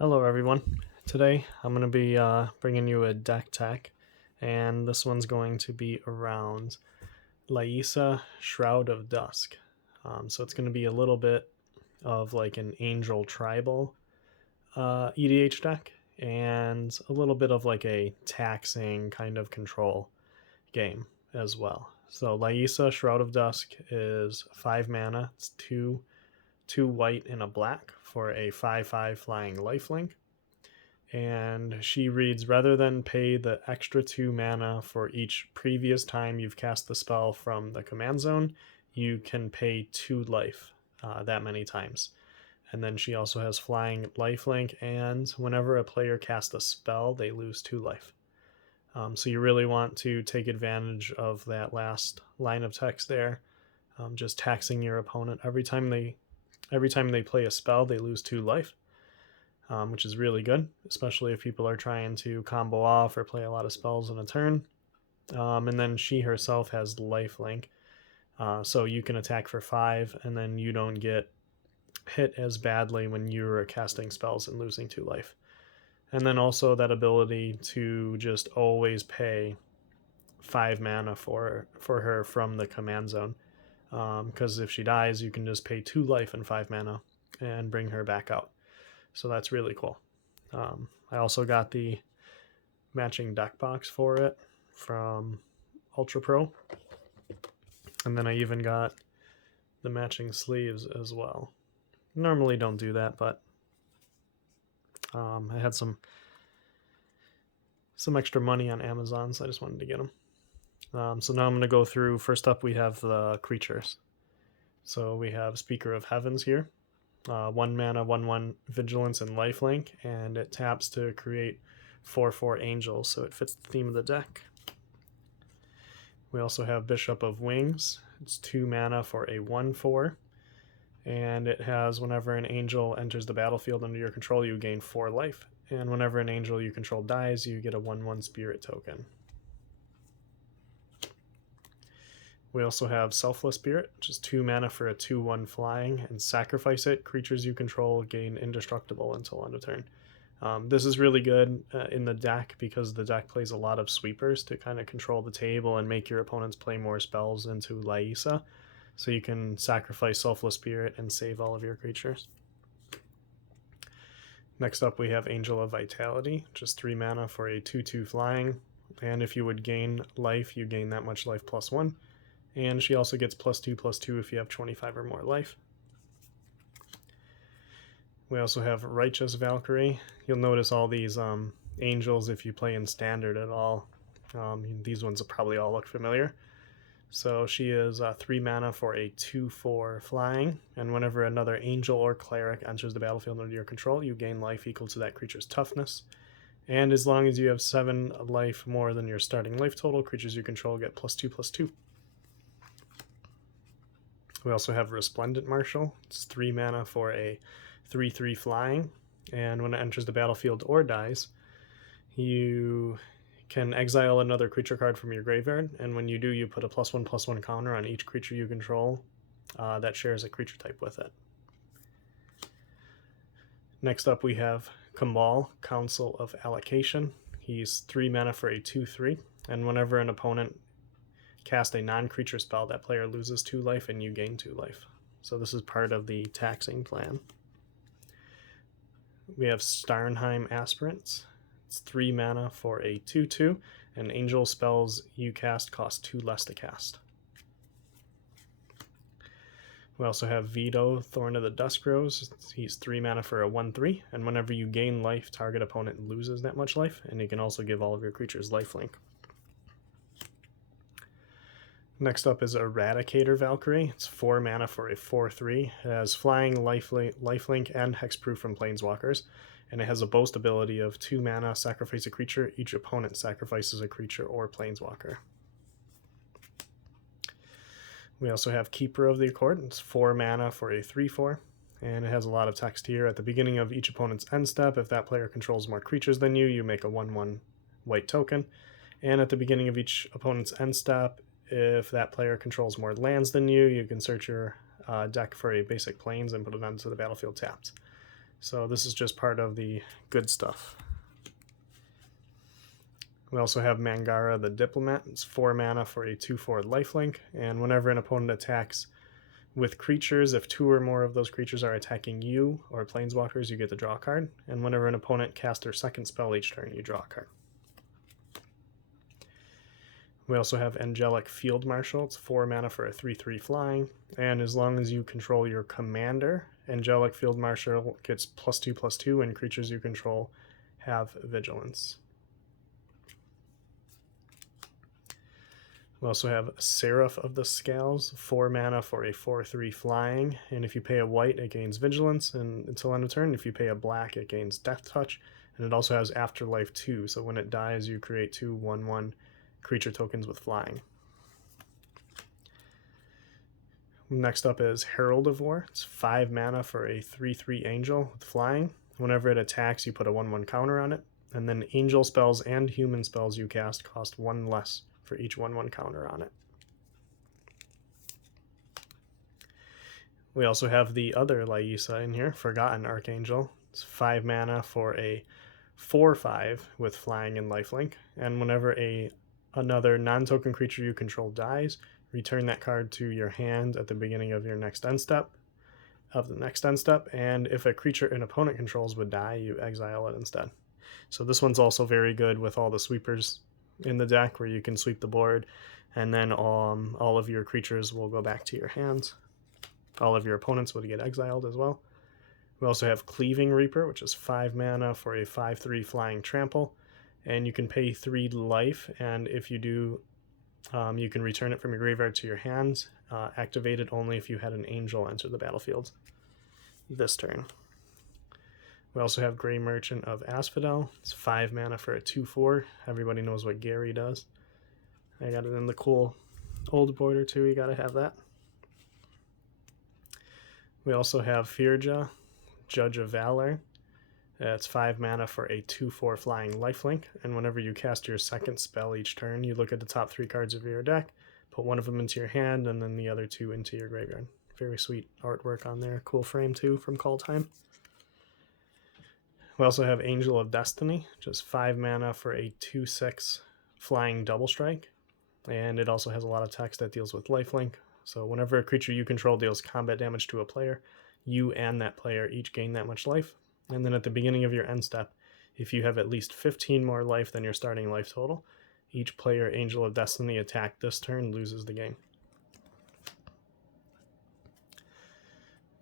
Hello everyone. Today I'm going to be bringing you a deck tech, and this one's going to be around Liesa, Shroud of Dusk. So it's going to be a little bit of like an Angel Tribal EDH deck, and a little bit of like a taxing kind of control game as well. So Liesa, Shroud of Dusk is 5 mana. It's two white and a black for a 5/5 flying lifelink. And she reads, rather than pay the extra 2 mana for each previous time you've cast the spell from the command zone, you can pay 2 life that many times. And then she also has flying lifelink, and whenever a player casts a spell, they lose 2 life. So you really want to take advantage of that last line of text there, just taxing your opponent every time they play a spell, they lose 2 life. Which is really good, especially if people are trying to combo off or play a lot of spells in a turn. And then she herself has lifelink, so you can attack for 5, and then you don't get hit as badly when you're casting spells and losing 2 life. And then also that ability to just always pay 5 mana for her from the command zone, because if she dies, you can just pay 2 life and 5 mana and bring her back out. So that's really cool. I also got the matching deck box for it from Ultra Pro. And then I even got the matching sleeves as well. Normally don't do that, but I had some extra money on Amazon, so I just wanted to get them. So now I'm going to go through. First up, we have the creatures. So we have Speaker of Heavens here. 1 mana, 1/1 vigilance and lifelink, and it taps to create 4/4 angels, so it fits the theme of the deck. We also have Bishop of Wings. It's 2 mana for a 1/4, and it has whenever an angel enters the battlefield under your control, you gain 4 life, and whenever an angel you control dies, you get a 1/1 spirit token. We also have Selfless Spirit, which is 2 mana for a 2/1 flying, and sacrifice it. Creatures you control gain indestructible until end of turn. This is really good in the deck because the deck plays a lot of sweepers to kind of control the table and make your opponents play more spells into Liesa. So you can sacrifice Selfless Spirit and save all of your creatures. Next up, we have Angel of Vitality, just 3 mana for a 2/2 flying, and if you would gain life, you gain that much life plus 1. And she also gets +2/+2 if you have 25 or more life. We also have Righteous Valkyrie. You'll notice all these angels if you play in Standard at all. These ones will probably all look familiar. So she is 3 mana for a 2/4 flying, and whenever another angel or cleric enters the battlefield under your control, you gain life equal to that creature's toughness. And as long as you have 7 life more than your starting life total, creatures you control get +2/+2. We also have Resplendent Marshal. It's 3 mana for a 3/3 flying, and when it enters the battlefield or dies, you can exile another creature card from your graveyard, and when you do, you put a +1/+1 counter on each creature you control that shares a creature type with it. Next up, we have Kambal, Council of Allocation. He's 3 mana for a 2/3, and whenever an opponent cast a non-creature spell, that player loses 2 life and you gain 2 life. So this is part of the taxing plan. We have Starnheim Aspirants. It's 3 mana for a 2/2, and angel spells you cast cost 2 less to cast. We also have Veto, Thorn of the Dusk Rose. He's 3 mana for a 1/3, and whenever you gain life, target opponent loses that much life, and you can also give all of your creatures lifelink. Next up is Eradicator Valkyrie. It's 4 mana for a 4/3. It has flying, lifelink, and hexproof from planeswalkers, and it has a boast ability of 2 mana, sacrifice a creature. Each opponent sacrifices a creature or planeswalker. We also have Keeper of the Accord. It's 4 mana for a 3/4, and it has a lot of text here. At the beginning of each opponent's end step, if that player controls more creatures than you, you make a 1/1 white token. And at the beginning of each opponent's end step, if that player controls more lands than you, you can search your deck for a basic plains and put it onto the battlefield tapped. So this is just part of the good stuff. We also have Mangara the Diplomat. It's 4 mana for a 2/4 lifelink, and whenever an opponent attacks with creatures, if 2 or more of those creatures are attacking you or planeswalkers, you get to draw a card, and whenever an opponent casts their second spell each turn, you draw a card. We also have Angelic Field Marshal. It's 4 mana for a 3/3 flying, and as long as you control your commander, Angelic Field Marshal gets +2/+2, and creatures you control have vigilance. We also have Seraph of the Scales, 4 mana for a 4/3 flying, and if you pay a white, it gains vigilance and until end of turn. If you pay a black, it gains Death Touch, and it also has Afterlife 2, so when it dies, you create 2 1/1 creature tokens with flying. Next up is Herald of War. It's 5 mana for a 3/3 angel with flying. Whenever it attacks, you put a 1/1 counter on it, and then angel spells and human spells you cast cost 1 less for each 1/1 counter on it. We also have the other Liesa in here, Forgotten Archangel. It's 5 mana for a 4/5 with flying and lifelink, and whenever another non-token creature you control dies, return that card to your hand at the beginning of your next end step, and if a creature an opponent controls would die, you exile it instead. So this one's also very good with all the sweepers in the deck, where you can sweep the board, and then all of your creatures will go back to your hands. All of your opponents will get exiled as well. We also have Cleaving Reaper, which is 5 mana for a 5/3 flying trample, and you can pay 3 life, and if you do, you can return it from your graveyard to your hands, activated only if you had an angel enter the battlefield this turn. We also have Grey Merchant of Asphodel. It's 5 mana for a 2/4. Everybody knows what Gary does. I got it in the cool old border too, you gotta have that. We also have Firja, Judge of Valor. It's 5 mana for a 2/4 flying lifelink, and whenever you cast your second spell each turn, you look at the top 3 cards of your deck, put one of them into your hand, and then the other 2 into your graveyard. Very sweet artwork on there. Cool frame too from Call Time. We also have Angel of Destiny, just 5 mana for a 2/6 flying double strike, and it also has a lot of text that deals with lifelink. So whenever a creature you control deals combat damage to a player, you and that player each gain that much life. And then at the beginning of your end step, if you have at least 15 more life than your starting life total, each player Angel of Destiny attacked this turn loses the game.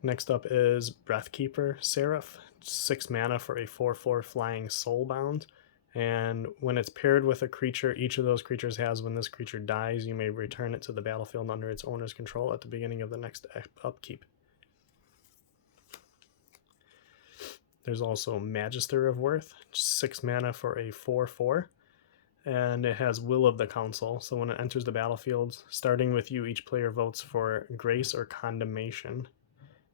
Next up is Breathkeeper Seraph, 6 mana for a 4/4 flying soulbound, and when it's paired with a creature each of those creatures has, when this creature dies, you may return it to the battlefield under its owner's control at the beginning of the next upkeep. There's also Magister of Worth, 6 mana for a 4/4, and it has Will of the Council, so when it enters the battlefield, starting with you, each player votes for Grace or Condemnation.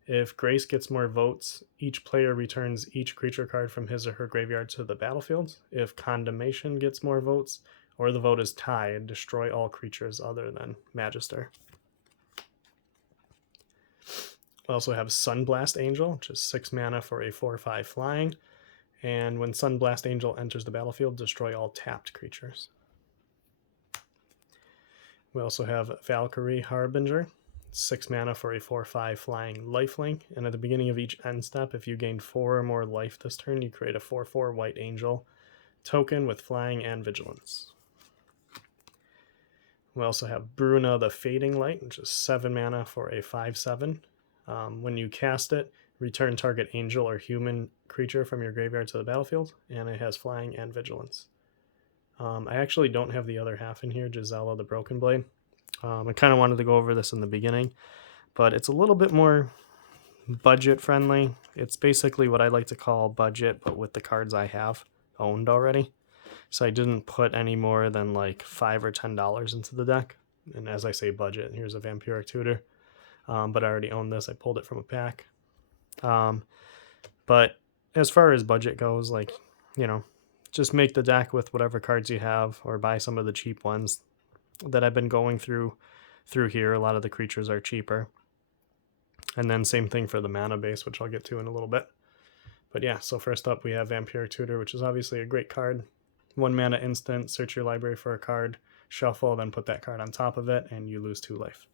If Grace gets more votes, each player returns each creature card from his or her graveyard to the battlefield. If Condemnation gets more votes, or the vote is tied, destroy all creatures other than Magister. We also have Sunblast Angel, which is 6 mana for a 4/5 flying, and when Sunblast Angel enters the battlefield, destroy all tapped creatures. We also have Valkyrie Harbinger, 6 mana for a 4/5 flying lifelink, and at the beginning of each end step, if you gain 4 or more life this turn, you create a 4/4 white angel token with flying and vigilance. We also have Bruna the Fading Light, which is 7 mana for a 5/7. When you cast it, return target angel or human creature from your graveyard to the battlefield, and it has flying and vigilance. I actually don't have the other half in here, Gisela the Broken Blade. I kind of wanted to go over this in the beginning, but it's a little bit more budget friendly. It's basically what I like to call budget, but with the cards I have owned already. So I didn't put any more than like $5 or $10 into the deck. And as I say budget, here's a Vampiric Tutor. But I already own this. I pulled it from a pack. But as far as budget goes, like, just make the deck with whatever cards you have, or buy some of the cheap ones that I've been going through here. A lot of the creatures are cheaper. And then same thing for the mana base, which I'll get to in a little bit. But yeah, so first up we have Vampiric Tutor, which is obviously a great card. 1 mana instant, search your library for a card, shuffle, then put that card on top of it, and you lose 2 life.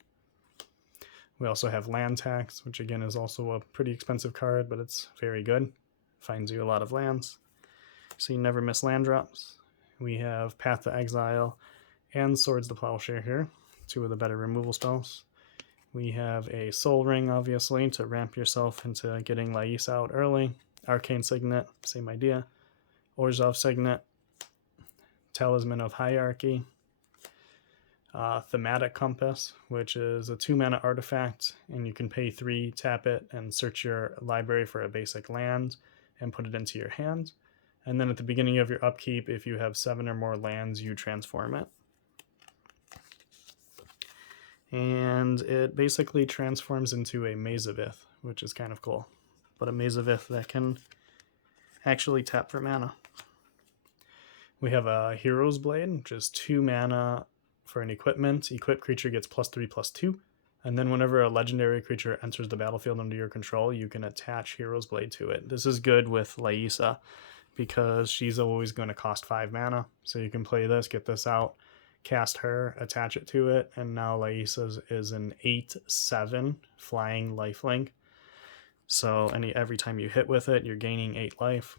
We also have Land Tax, which again is also a pretty expensive card, but it's very good. Finds you a lot of lands, so you never miss land drops. We have Path to Exile and Swords to Plowshare here, 2 of the better removal spells. We have a Soul Ring, obviously, to ramp yourself into getting Liesa out early. Arcane Signet, same idea. Orzhov Signet, Talisman of Hierarchy. Thematic Compass, which is a 2 mana artifact, and you can pay 3, tap it, and search your library for a basic land and put it into your hand. And then at the beginning of your upkeep, if you have 7 or more lands, you transform it. And it basically transforms into a Mazavith, which is kind of cool. But a Mazavith that can actually tap for mana. We have a Hero's Blade, which is 2 mana for an equipment. Equipped creature gets +3/+2. And then whenever a legendary creature enters the battlefield under your control, you can attach Hero's Blade to it. This is good with Liesa because she's always going to cost 5 mana. So you can play this, get this out, cast her, attach it to it, and now Liesa's is an 8/7 flying lifelink. So every time you hit with it, you're gaining 8 life.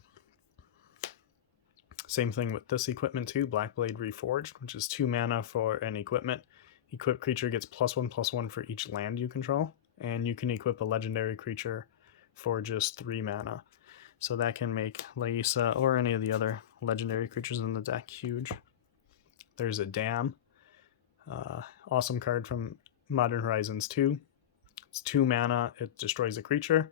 Same thing with this equipment too, Blackblade Reforged, which is 2 mana for an equipment. Equipped creature gets +1/+1 for each land you control, and you can equip a legendary creature for just 3 mana. So that can make Liesa or any of the other legendary creatures in the deck huge. There's a Dam. Awesome card from Modern Horizons 2. It's 2 mana, it destroys a creature,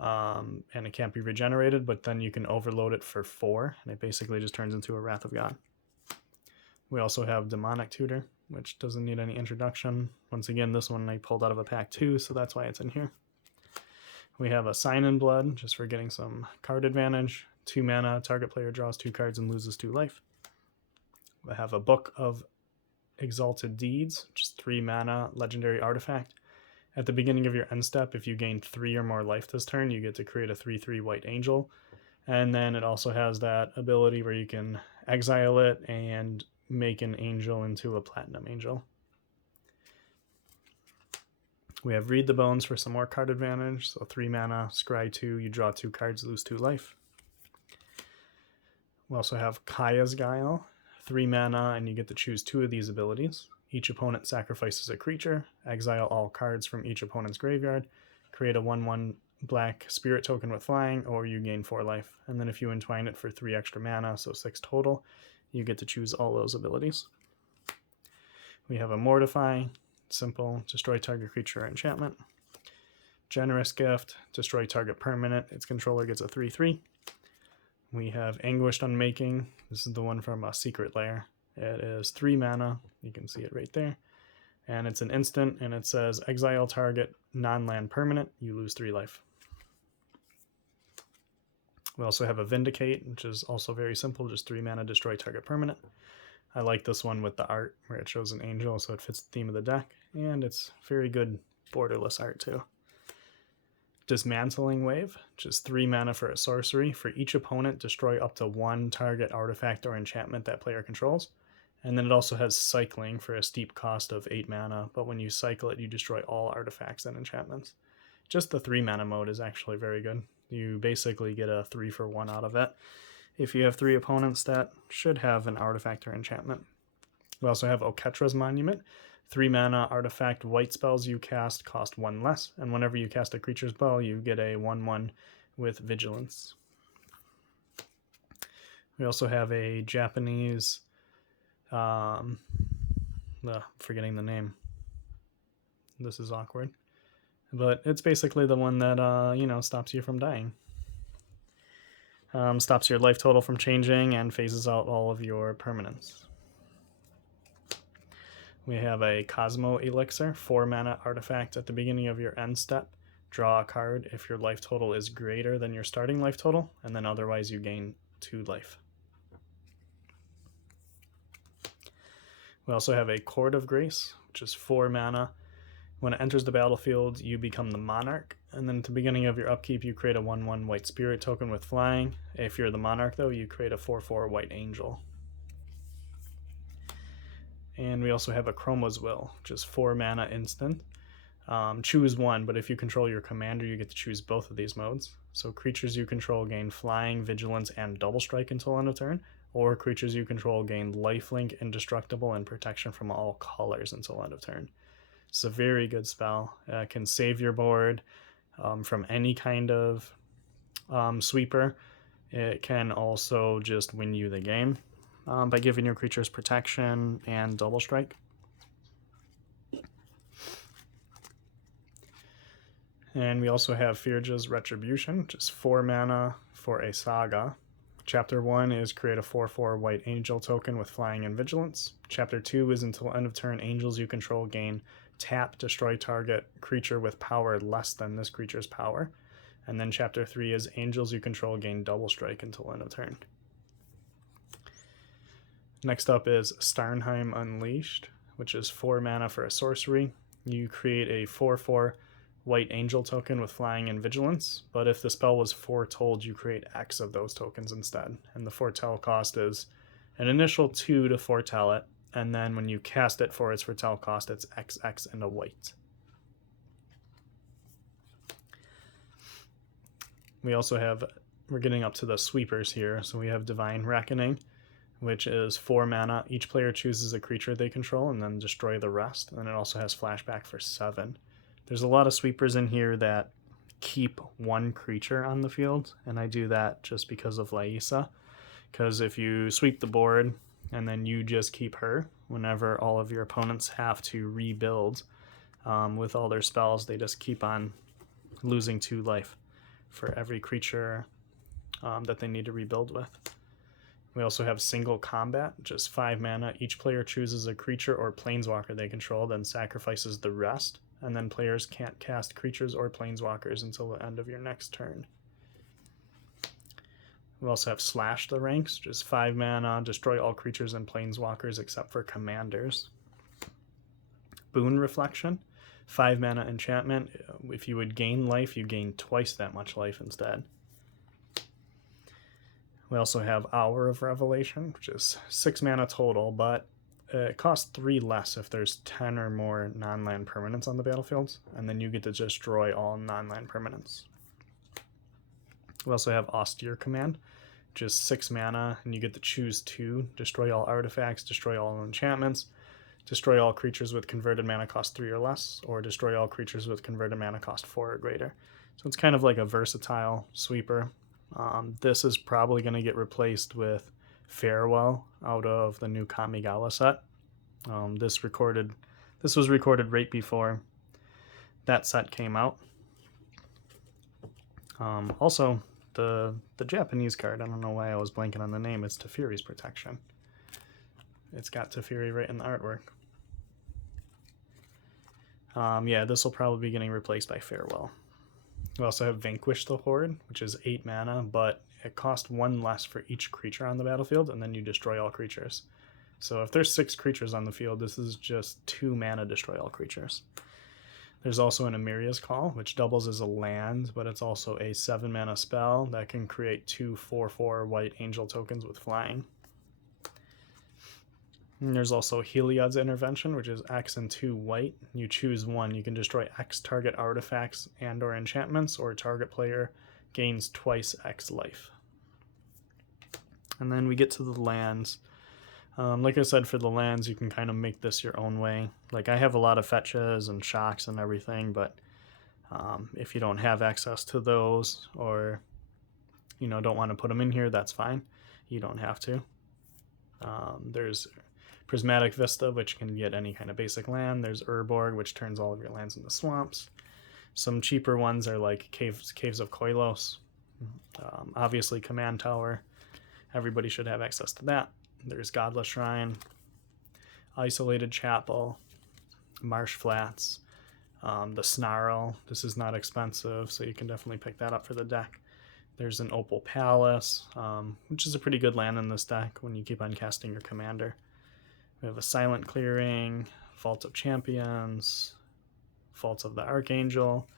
and it can't be regenerated, but then you can overload it for 4, and it basically just turns into a Wrath of God. We also have Demonic Tutor, which doesn't need any introduction. Once again, this one I pulled out of a pack too, so that's why it's in here. We have a Sign in Blood, just for getting some card advantage. 2 mana, target player draws 2 cards and loses 2 life. We have a Book of Exalted Deeds, just 3 mana, legendary artifact. At the beginning of your end step, if you gain 3 or more life this turn, you get to create a 3/3 white angel. And then it also has that ability where you can exile it and make an angel into a platinum angel. We have Read the Bones for some more card advantage. So 3 mana, scry 2, you draw 2 cards, lose 2 life. We also have Kaya's Guile, 3 mana, and you get to choose 2 of these abilities. Each opponent sacrifices a creature, exile all cards from each opponent's graveyard, create a 1/1 black spirit token with flying, or you gain 4 life. And then if you entwine it for 3 extra mana, so 6 total, you get to choose all those abilities. We have a Mortify, simple, destroy target creature or enchantment. Generous Gift, destroy target permanent, its controller gets a 3/3. We have Anguished Unmaking, this is the one from a Secret Lair. It is 3 mana, you can see it right there. And it's an instant, and it says exile target non-land permanent, you lose 3 life. We also have a Vindicate, which is also very simple, just 3 mana, destroy target permanent. I like this one with the art where it shows an angel, so it fits the theme of the deck, and it's very good borderless art too. Dismantling Wave, which is 3 mana for a sorcery. For each opponent, destroy up to 1 target artifact or enchantment that player controls. And then it also has Cycling for a steep cost of 8 mana, but when you cycle it, you destroy all artifacts and enchantments. Just the 3 mana mode is actually very good. You basically get a 3-for-1 out of it. If you have 3 opponents that should have an artifact or enchantment. We also have Oketra's Monument. 3 mana artifact, white spells you cast cost 1 less, and whenever you cast a creature spell, you get a 1/1 with Vigilance. We also have a Japanese, forgetting the name. This is awkward. But it's basically the one that, stops you from dying. Stops your life total from changing and phases out all of your permanents. We have a Cosmo Elixir, 4 mana artifact. At the beginning of your end step, draw a card if your life total is greater than your starting life total, and then otherwise you gain 2 life. We also have a Chord of Grace, which is 4 mana. When it enters the battlefield, you become the monarch, And then at the beginning of your upkeep, you create a 1/1 white spirit token with flying. If you're the monarch, though, you create a 4/4 white angel. And we also have a Chroma's Will, which is 4 mana instant. Choose one, but if you control your commander, you get to choose both of these modes. So creatures you control gain flying, vigilance, and double strike until end of turn, or creatures you control gain lifelink, indestructible, and protection from all colors until end of turn. It's a very good spell. It can save your board from any kind of sweeper. It can also just win you the game by giving your creatures protection and double strike. And we also have Firja's Retribution, which is 4 mana for a saga. Chapter 1 is create a 4/4 white angel token with flying and vigilance. Chapter 2 is until end of turn, angels you control gain tap, destroy target creature with power less than this creature's power. And then chapter 3 is angels you control gain double strike until end of turn. Next up is Starnheim Unleashed, which is 4 mana for a sorcery. You create a 4/4 white angel token with flying and vigilance, but if the spell was foretold, you create X of those tokens instead. And the foretell cost is an initial 2 to foretell it, and then when you cast it for its foretell cost, it's XX and a white. We also have, we're getting up to the sweepers here, so we have Divine Reckoning, which is 4 mana. Each player chooses a creature they control and then destroy the rest, and it also has flashback for 7. There's a lot of sweepers in here that keep one creature on the field, and I do that just because of Liesa. Because if you sweep the board and then you just keep her, whenever all of your opponents have to rebuild with all their spells, they just keep on losing 2 life for every creature that they need to rebuild with. We also have Single Combat, just 5 mana. Each player chooses a creature or planeswalker they control, then sacrifices the rest. And then players can't cast creatures or planeswalkers until the end of your next turn. We also have Slash the Ranks, just 5 mana, destroy all creatures and planeswalkers except for commanders. Boon Reflection, 5 mana enchantment. If you would gain life, you gain twice that much life instead. We also have Hour of Revelation, which is 6 mana total, but it costs 3 less if there's 10 or more non-land permanents on the battlefield, and then you get to destroy all non-land permanents. We also have Austere Command, just 6 mana, and you get to choose 2, destroy all artifacts, destroy all enchantments, destroy all creatures with converted mana cost 3 or less, or destroy all creatures with converted mana cost 4 or greater. So it's kind of like a versatile sweeper. This is probably going to get replaced with Farewell out of the new Kamigawa set. This was recorded right before that set came out. Also, the Japanese card, I don't know why I was blanking on the name, it's Teferi's Protection. It's got Teferi right in the artwork. Yeah, this will probably be getting replaced by Farewell. We also have Vanquish the Horde, which is 8 mana, but it costs 1 less for each creature on the battlefield, and then you destroy all creatures. So if there's 6 creatures on the field, this is just 2 mana destroy all creatures. There's also an Amiria's Call, which doubles as a land, but it's also a 7 mana spell that can create 2 4/4 white angel tokens with flying. And there's also Heliod's Intervention, which is X and 2 white. You choose one. You can destroy X target artifacts and or enchantments, or target player gains twice X life. And then we get to the lands. Like I said, for the lands, you can kind of make this your own way. Like, I have a lot of fetches and shocks and everything, but if you don't have access to those, or don't want to put them in here, that's fine. You don't have to. There's Prismatic Vista, which can get any kind of basic land. There's Urborg, which turns all of your lands into swamps. Some cheaper ones are like Caves of Koilos. Obviously, Command Tower. Everybody should have access to that. There's Godless Shrine, Isolated Chapel, Marsh Flats, the Snarl. This is not expensive, so you can definitely pick that up for the deck. There's an Opal Palace, which is a pretty good land in this deck when you keep on casting your commander. We have a Silent Clearing, Vault of Champions, Vault of the Archangel,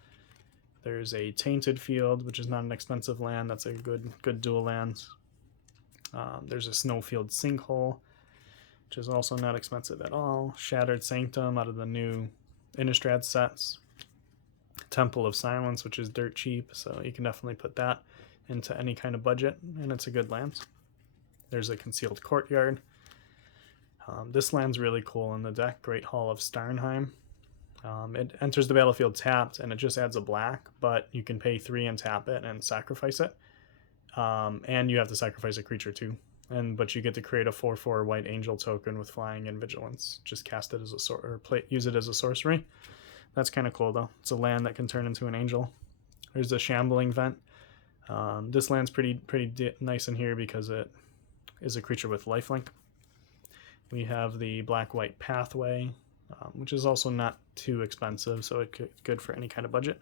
There's a Tainted Field, which is not an expensive land. That's a good dual land. There's a Snowfield Sinkhole, which is also not expensive at all. Shattered Sanctum out of the new Innistrad sets. Temple of Silence, which is dirt cheap, so you can definitely put that into any kind of budget, and it's a good land. There's a Concealed Courtyard. This land's really cool in the deck. Great Hall of Starnheim. It enters the battlefield tapped, and it just adds a black, but you can pay 3 and tap it and sacrifice it. And you have to sacrifice a creature too. But you get to create a 4/4 white angel token with flying and vigilance. Just cast it as a use it as a sorcery. That's kind of cool though. It's a land that can turn into an angel. There's a Shambling Vent. This land's pretty nice in here because it is a creature with lifelink. We have the Black-White Pathway, which is also not too expensive, so it's good for any kind of budget.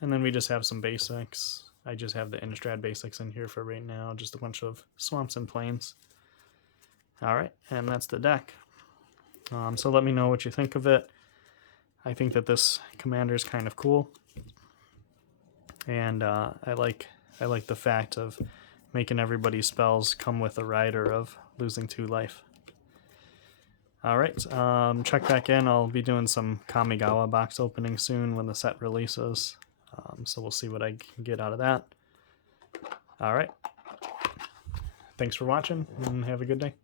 And then we just have some basics. I just have the Innistrad basics in here for right now, just a bunch of swamps and plains. Alright, and that's the deck. So let me know what you think of it. I think that this commander is kind of cool. And I like the fact of making everybody's spells come with a rider of losing 2 life. Alright, check back in. I'll be doing some Kamigawa box opening soon when the set releases. So we'll see what I can get out of that. Alright. Thanks for watching, and have a good day.